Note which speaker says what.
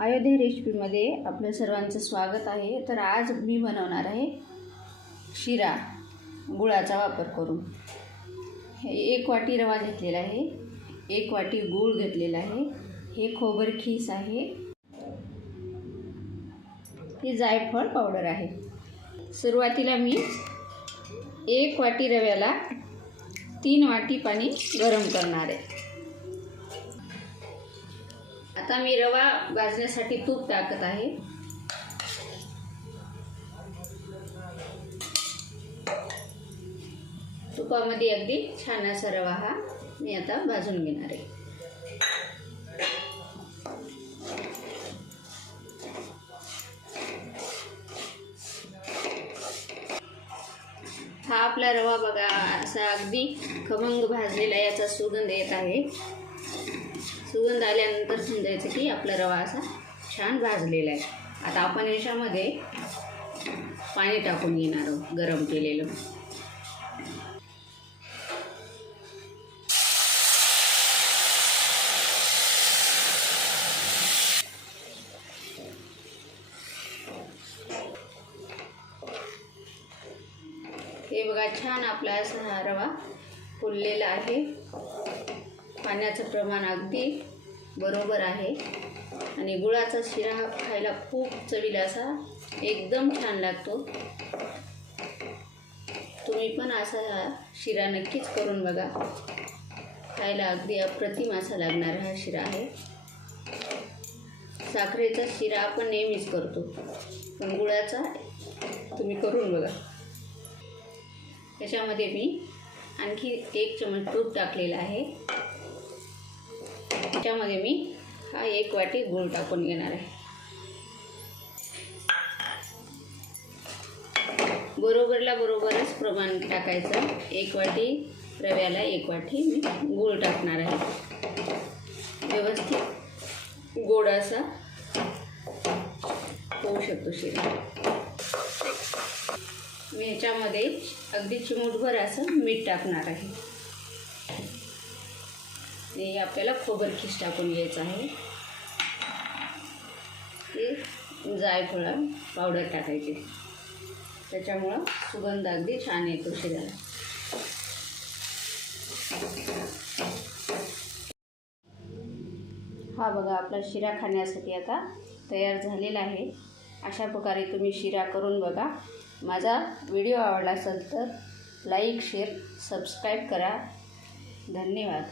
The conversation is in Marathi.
Speaker 1: अयोध्या रेसिपीमध्ये आपलं सर्वांचं स्वागत आहे. तर आज मी बनवणार आहे शिरा गुळाचा वापर करून. हे एक वाटी रवा घेतलेला आहे एक वाटी गूळ घेतलेला आहे हे खोबर खीस आहे. हे जायफळ पावडर आहे. सुरुवातीला मी एक वाटी रव्याला तीन वाटी पाणी गरम करणार आहे. आता मी रवा भाजण्यासाठी तूप टाकत आहे. तुपामध्ये अगदी छान असा रवा हा मी आता भाजून घेणार आहे. हा आपला रवा बघा असा अगदी खमंग भाजलेला याचा सुगंध येत आहे. सुगंध आल्यानंतर समजायचं की आपला रवा असा छान भाजलेला आहे. आता आपण याच्यामध्ये पाणी टाकून घेणार आहोत गरम केलेलं. हे बघा छान आपला असा हा रवा फुललेला आहे. पाण्याचं प्रमाण अगदी बरोबर आहे. आणि गुळाचा शिरा हा खायला खूप चवीला असा एकदम छान लागतो. तुम्ही पण असा हा शिरा नक्कीच करून बघा. खायला अगदी अप्रतिम असा लागणारा हा शिरा आहे. साखरेचा शिरा आपण नेहमीच करतो. पण गुळाचा तुम्ही करून बघा. त्याच्यामध्ये मी आणखी एक चमच तूप टाकलेला आहे. त्याच्यामध्ये मी हा एक वाटी गूळ टाकून घेणार आहे. बरोबरला बरोबरच प्रमाण टाकायचं. एक वाटी रव्याला एक वाटी मी गूळ टाकणार आहे. व्यवस्थित गोड असा होऊ शकतो शिरा. मी ह्याच्यामध्ये अगदी चिमूटभर असं मीठ टाकणार आहे. हे आपल्याला खोबर खीस टाकून घ्यायचं आहे. ते जायफळ पावडर टाकायची. त्याच्यामुळं सुगंध अगदी छान येतो शिराला. हा बघा आपला शिरा खाण्यासाठी आता तयार झालेला आहे. अशा प्रकारे तुम्ही शिरा करून बघा. माझा व्हिडिओ आवडला असेल तर लाईक शेअर सबस्क्राईब करा. धन्यवाद.